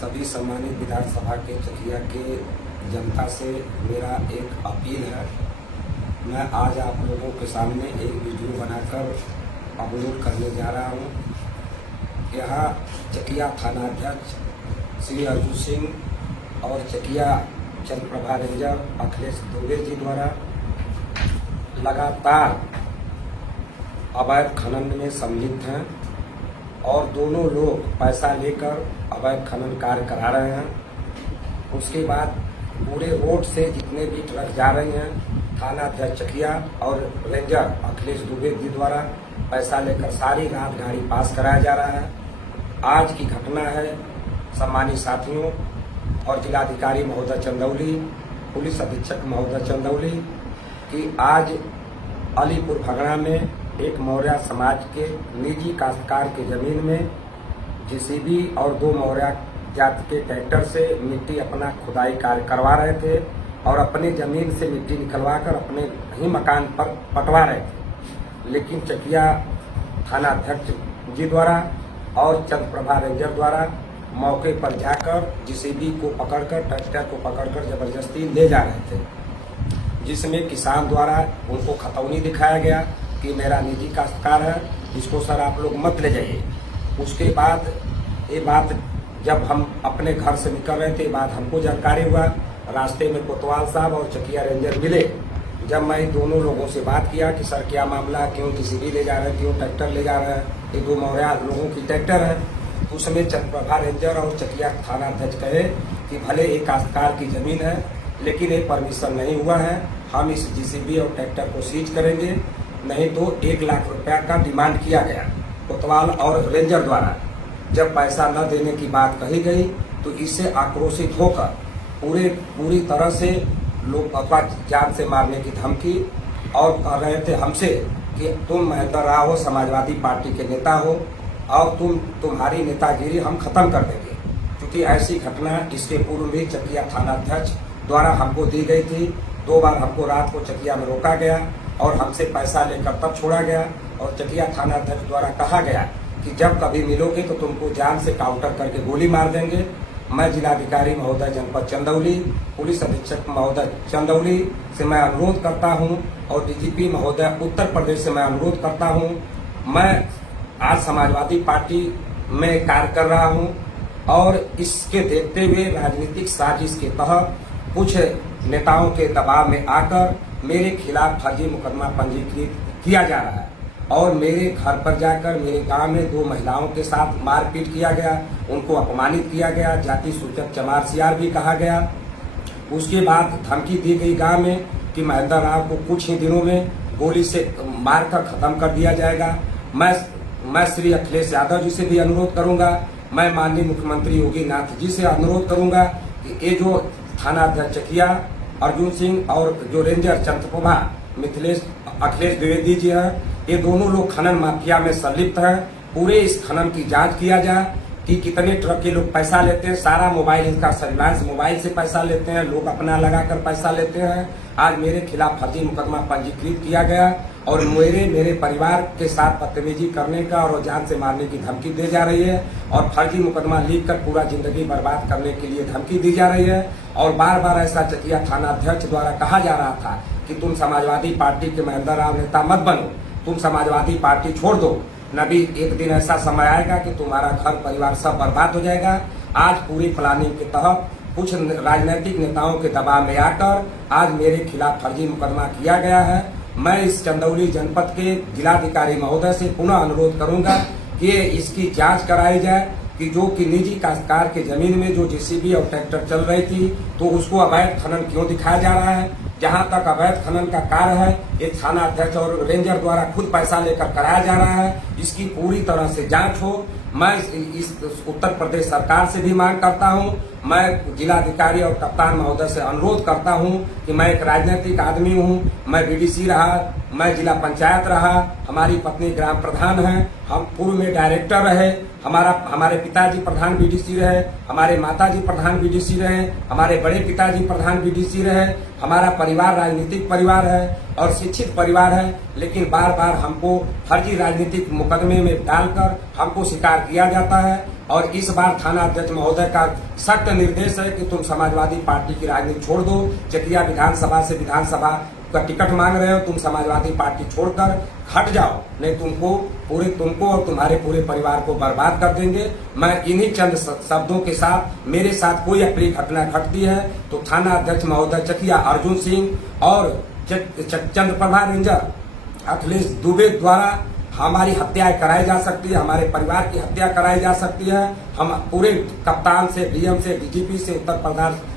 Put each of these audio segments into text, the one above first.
सभी सम्मानित विधानसभा के चकिया के जनता से मेरा एक अपील है। मैं आज आप लोगों के सामने एक वीडियो बनाकर अपलोड करने जा रहा हूं। यहाँ चकिया थानाध्यक्ष श्री अर्जुन सिंह और चकिया चंद्रप्रभा रेंजर अखिलेश दुबे जी द्वारा लगातार अवैध खनन में सम्मिलित हैं और दोनों लोग पैसा लेकर अवैध खनन कार्य करा रहे हैं। उसके बाद पूरे रोड से जितने भी ट्रक जा रहे हैं, थानाध्यक्ष चकिया और रेंजर अखिलेश दुबे जी द्वारा पैसा लेकर सारी रात गाड़ी पास कराया जा रहा है। आज की घटना है सम्मानित साथियों और जिलाधिकारी महोदय चंदौली, पुलिस अधीक्षक महोदय चंदौली कि आज अलीपुर भगड़ा में एक मौर्य समाज के निजी काश्तकार की जमीन में जेसीबी और 2 मौर्य जाति के ट्रैक्टर से मिट्टी अपना खुदाई कार्य करवा रहे थे और अपने जमीन से मिट्टी निकलवाकर अपने ही मकान पर पटवा रहे थे। लेकिन चकिया थानाध्यक्ष जी द्वारा और चंद्रप्रभा रेंजर द्वारा मौके पर जाकर जेसीबी को पकड़कर, ट्रैक्टर को पकड़कर जबरदस्ती ले जा रहे थे, जिसमें किसान द्वारा उनको खतौनी दिखाया गया कि मेरा निजी काश्तकार है, इसको सर आप लोग मत ले जाइए। उसके बाद ये बात जब हम अपने घर से निकल रहे थे, बात हमको जानकारी हुआ। रास्ते में कोतवाल साहब और चकिया रेंजर मिले। जब मैं दोनों लोगों से बात किया कि सर क्या मामला, क्यों जेसीबी ले जा रहे हैं, क्यों ट्रैक्टर ले जा रहे हैं, ये 2 मौर्य लोगों की ट्रैक्टर है। उसमें चंद्रप्रभा रेंजर और चकिया थानाध्यक्ष कहे कि भले एक काश्तकार की जमीन है लेकिन ये परमिशन नहीं हुआ है, हम इस जेसीबी और ट्रैक्टर को सीज करेंगे, नहीं तो 1 लाख रुपया का डिमांड किया गया कोतवाल और रेंजर द्वारा। जब पैसा न देने की बात कही गई तो इससे आक्रोशित होकर पूरी तरह से लोग अथवा जान से मारने की धमकी और कह रहे थे हमसे कि तुम महेंद्र राव हो, समाजवादी पार्टी के नेता हो और तुम्हारी नेतागिरी हम खत्म कर देंगे। क्योंकि ऐसी घटना इसके पूर्व भी चकिया थानाध्यक्ष द्वारा हमको दी गई थी। 2 बार हमको रात को चकिया में रोका गया और हमसे पैसा लेकर तब छोड़ा गया और चकिया थानाध्यक्ष द्वारा कहा गया कि जब कभी मिलोगे तो तुमको जान से काउंटर करके गोली मार देंगे। मैं जिलाधिकारी महोदय जनपद चंदौली, पुलिस अधीक्षक महोदय चंदौली से मैं अनुरोध करता हूं और डीजीपी महोदय उत्तर प्रदेश से मैं अनुरोध करता हूं। मैं आज समाजवादी पार्टी में कार्य कर रहा हूं और इसके देखते हुए राजनीतिक साजिश के तहत कुछ नेताओं के दबाव में आकर मेरे खिलाफ फर्जी मुकदमा पंजीकृत किया जा रहा है और मेरे घर पर जाकर मेरे गांव में 2 महिलाओं के साथ मारपीट किया गया, उनको अपमानित किया गया, जाति सूचक चमार सियार भी कहा गया। उसके बाद धमकी दी गई गांव में कि महेंद्र राव को कुछ ही दिनों में गोली से मारकर खत्म कर दिया जाएगा। मैं श्री अखिलेश यादव जी से भी अनुरोध करूंगा, मैं माननीय मुख्यमंत्री योगी नाथ जी से अनुरोध करूंगा कि ये जो थानाध्यक्ष चकिया अर्जुन सिंह और जो रेंजर चंद्रप्रभा अखिलेश द्विवेदी जी हैं, ये दोनों लोग खनन माफिया में संलिप्त हैं। पूरे इस खनन की जांच किया जाए कि कितने ट्रक के लोग पैसा लेते हैं। सारा मोबाइल इनका सर्विलांस मोबाइल से पैसा लेते हैं, लोग अपना लगाकर पैसा लेते हैं। आज मेरे खिलाफ फर्जी मुकदमा पंजीकृत किया गया और मेरे परिवार के साथ बदतमीजी करने का और जान से मारने की धमकी दी जा रही है और फर्जी मुकदमा लिख कर पूरा जिंदगी बर्बाद करने के लिए धमकी दी जा रही है। और बार बार ऐसा चकिया थानाध्यक्ष द्वारा कहा जा रहा था कि तुम समाजवादी पार्टी के महेंद्र राव नेता मत बनो, तुम समाजवादी पार्टी छोड़ दो, नबी एक दिन ऐसा समय आएगा कि तुम्हारा घर परिवार सब बर्बाद हो जाएगा। आज पूरी प्लानिंग के तहत कुछ राजनीतिक नेताओं के दबाव में आकर आज मेरे खिलाफ फर्जी मुकदमा किया गया है। मैं इस चंदौली जनपद के जिलाधिकारी महोदय से पुनः अनुरोध करूंगा कि इसकी जांच कराई जाए कि जो कि निजी काश्तकार के जमीन में जो जेसीबी और ट्रैक्टर चल रही थी तो उसको अवैध खनन क्यों दिखाया जा रहा है। जहां तक अवैध खनन का कार्य है, ये थाना अध्यक्ष और रेंजर द्वारा खुद पैसा लेकर कराया जा रहा है, इसकी पूरी तरह से जांच हो। मैं इस उत्तर प्रदेश सरकार से भी मांग करता हूं, मैं जिलाधिकारी और कप्तान महोदय से अनुरोध करता हूं कि मैं एक राजनीतिक आदमी हूं, मैं बीडीसी रहा, मैं जिला पंचायत रहा, हमारी पत्नी ग्राम प्रधान है, हम पूर्व में डायरेक्टर रहे, हमारे पिताजी प्रधान बीडीसी रहे, हमारे माताजी प्रधान बीडीसी रहे, हमारे बड़े पिताजी प्रधान बीडीसी रहे। हमारा परिवार राजनीतिक परिवार है और शिक्षित परिवार है, लेकिन बार बार हमको फर्जी राजनीतिक मुकदमे में डालकर हमको शिकार किया जाता है। और इस बार थाना अध्यक्ष महोदय का सख्त निर्देश है कि तुम समाजवादी पार्टी की राजनीति छोड़ दो। चकिया विधानसभा से विधानसभा का टिकट मांग रहे हो, तुम समाजवादी पार्टी छोड़कर हट जाओ, नहीं तुमको और तुम्हारे पूरे परिवार को बर्बाद कर देंगे। मैं इन्हीं चंद शब्दों के साथ, मेरे साथ कोई अप्रिय घटना घटती है तो थाना अध्यक्ष महोदय चकिया अर्जुन सिंह और चंद्रप्रभा रेंजर अखिलेश दुबे द्वारा हमारी हत्याएं कराई जा सकती है, हमारे परिवार की हत्या कराई जा सकती है। हम पूरे कप्तान से, डीएम से, डीजीपी से,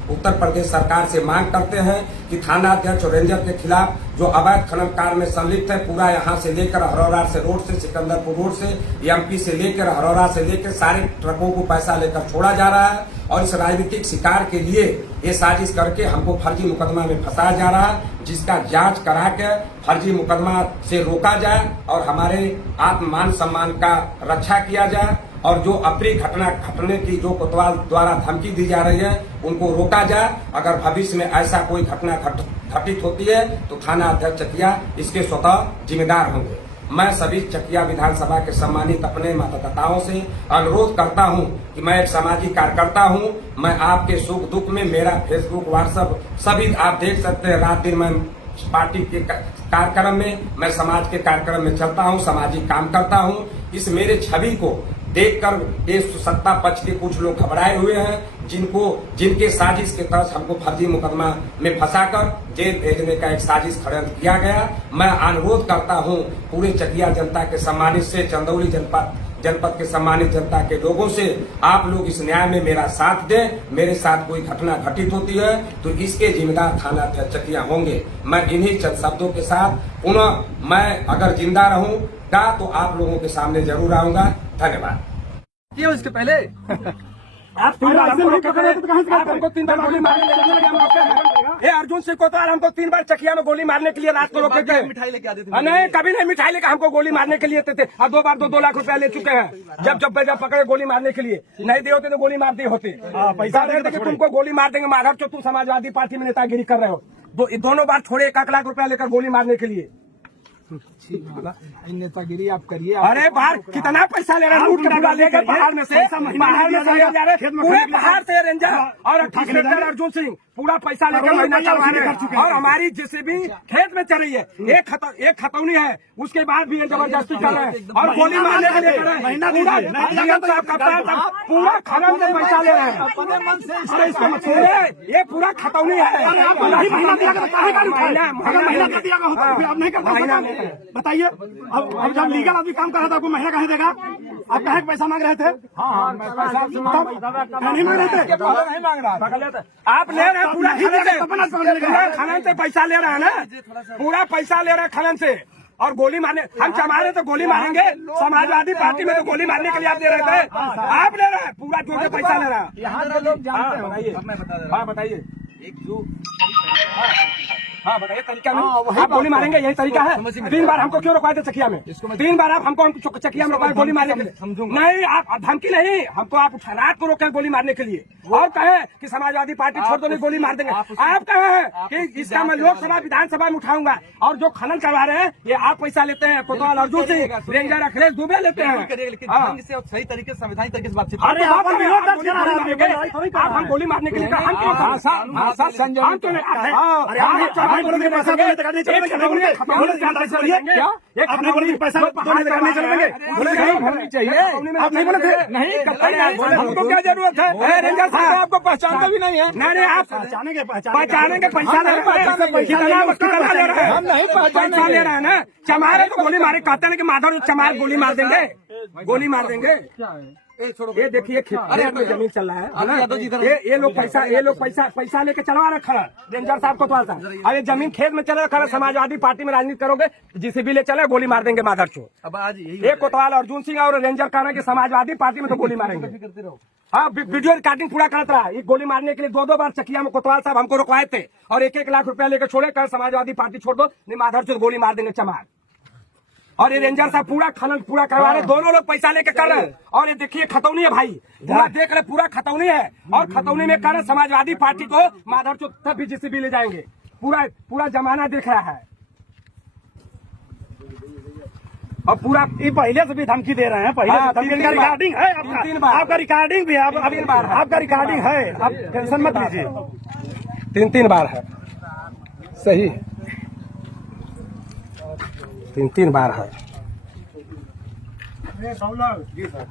उत्तर प्रदेश सरकार से मांग करते हैं कि थाना अध्यक्ष और रेंजर के खिलाफ जो अवैध खनन कार्य में संलिप्त है, पूरा यहाँ से लेकर हरौरा से रोड से, सिकंदरपुर रोड से, एमपी से लेकर हरौरा से लेकर सारे ट्रकों को पैसा लेकर छोड़ा जा रहा है और इस राजनीतिक शिकार के लिए ये साजिश करके हमको फर्जी मुकदमा में फंसाया जा रहा है, जिसका जांच करा के फर्जी मुकदमा से रोका जाए और हमारे आत्ममान सम्मान का रक्षा किया जाए और जो अप्रिय घटना घटने की जो कोतवाल द्वारा धमकी दी जा रही है उनको रोका जाए। अगर भविष्य में ऐसा कोई घटना घटित होती है तो थाना अध्यक्ष चकिया इसके स्वतः जिम्मेदार होंगे। मैं सभी चकिया विधानसभा के सम्मानित अपने मतदाताओं से अनुरोध करता हूं कि मैं एक सामाजिक कार्यकर्ता हूं। मैं आपके सुख दुख में मेरा फेसबुक, व्हाट्सएप सभी आप देख सकते हैं। रात दिन मैं पार्टी के कार्यक्रम में, मैं समाज के कार्यक्रम में चलता हूं, सामाजिक काम करता हूं। इस मेरे छवि को देखकर ये सत्ता पक्ष के कुछ लोग घबराए हुए हैं, जिनके साजिश के तहत हमको फर्जी मुकदमा में फंसाकर जेल भेजने का एक साजिश षड्यंत्र किया गया। मैं अनुरोध करता हूं पूरे चकिया जनता के सम्मानित से, चंदौली जनपद के सम्मानित जनता के लोगों से, आप लोग इस न्याय में मेरा साथ दें। मेरे साथ कोई घटना घटित होती है तो इसके जिम्मेदार थाना अध्यक्ष चकिया होंगे। मैं इन्हीं चंद शब्दों के साथ पुनः मैं अगर जिंदा रहूंगा तो आप लोगों के सामने जरूर आऊंगा। धन्यवाद। ये उसके पहले आप 3 बार हमको रोके थे, आप हमको 3 बार गोली मारने के लिए हम रोके हैं। ये अर्जुन सिंह कोतवाल हमको 3 बार चकिया में गोली मारने के लिए रात को रोके थे। मिठाई लेके आते थे? नहीं, कभी नहीं मिठाई लेकर हमको गोली मारने के लिए थे। और 2 बार 2 लाख रुपया ले चुके हैं। जब पकड़े गोली मारने के लिए, नहीं दिए होते तो गोली मार दिए होते। पैसा दे देंगे, तुमको गोली मार देंगे। माधव जो तुम समाजवादी पार्टी में नेतागिरी कर रहे हो, दोनों बार छोड़े 1 लाख रुपया लेकर गोली मारने के लिए। नेतागिरी आप करिए। अरे बाहर कितना पैसा ले रहा है, लूट कर लेकर पहाड़ में से पूरे पहाड़ से रेंजर और अर्जुन सिंह पूरा पैसा लेकर महीना चलवा रहे हैं। और हमारी जेसीबी खेत में चल रही है, एक खतौनी है, उसके बाद भी ये जबरदस्ती कर रहे हैं और गोली मारने के लिए कर रहे हैं। पूरा खनन से पैसा ले रहे हैं। ये पूरा खतौनी है। बताइए, अब जब लीगल आदमी काम कर रहा था आपको महीना कहीं देगा? आप कहे पैसा मांग रहे थे? नहीं मांग रहे थे? नहीं मांग रहा, आप ले रहे हैं पूरा खनन से पैसा ले रहा है ना, पूरा पैसा ले रहे हैं खनन से। और गोली मारने हम चमारे तो गोली मारेंगे, समाजवादी पार्टी में तो गोली मारने के लिए आप दे रहे थे, आप ले रहे हैं पूरा जो के पैसा ले रहा है। यहाँ लोग जानते हैं। बताइए, हाँ बताइए, हाँ बताइए तरीका नहीं, आप गोली मारेंगे यही तरीका है? 3 बार हमको क्यों रुकवाए थे चकिया में? 3 बार आप हमको चकिया में रुकवाए गोली मारने के लिए? नहीं, आप धमकी नहीं, हमको आप रात को रोके गोली मारने के लिए और कहे कि समाजवादी पार्टी छोड़ दो, नहीं गोली मार देंगे। आप कहे हैं कि इसका मैं लोकसभा विधानसभा में उठाऊंगा और जो खनन करवा रहे हैं ये आप पैसा लेते हैं, कोतवाल अर्जुन सिंह, रेंजर अखिलेश दुबे लेते हैं। सही तरीके से संविधानिक तरीके से बातचीत। आप हम गोली मारने के लिए आपने बोला कि पैसा नहीं चलेंगे, आप नहीं बोले थे? नहीं, हमको क्या जरूरत है? रेंजर साहब आपको पहचानते भी नहीं है। नहीं, आप पहचानेंगे, पैसा ले रहे हैं, नहीं पैसा ले रहे हैं ना। चमारे तो गोली मारे, कहते हैं कि माधव चमार गोली मार देंगे, गोली मार देंगे। ये देखिए खेत में जमीन चल रहा है ना? ये लोग पैसा लेके चलवा रहे खड़ा रेंजर साहब कोतवाल साहब। अब ये जमीन खेत में चल रहा खड़ा, समाजवादी पार्टी में राजनीति करोगे, JCB ले चले गोली मार देंगे माधर चोर। अब आज यही ये कोतवाल अर्जुन सिंह और रेंजर कह रहे हैं कि समाजवादी पार्टी में तो गोली मारेंगे। हाँ, वीडियो रिकॉर्डिंग पूरा करता रहा। ये गोली मारने के लिए 2 बार चकिया में कोतवाल साहब हमको रुकवाए थे और 1-1 लाख रुपया लेकर छोड़े, कर समाजवादी पार्टी छोड़ दो, नहीं माधर चोर गोली मार देंगे चमार। और ये रेंजर साहब पूरा खनन पूरा करवा रहे, दोनों लोग पैसा लेके कर रहे हैं। और ये देखिए खतौनी है भाई, पूरा देख रहे पूरा खतौनी है, और खतौनी में कर समाजवादी पार्टी को माधर चोर तब भी JCB ले जाएंगे। पूरा जमाना देख रहा है और पूरा ये पहले से भी धमकी दे रहे हैं, पहले से धमकी का रिकॉर्डिंग है आपका, 3 बार आपका रिकॉर्डिंग भी है, आपका रिकॉर्डिंग है, आप टेंशन मत लीजिए। 3 बार है, सही 3 बार है। जी सर,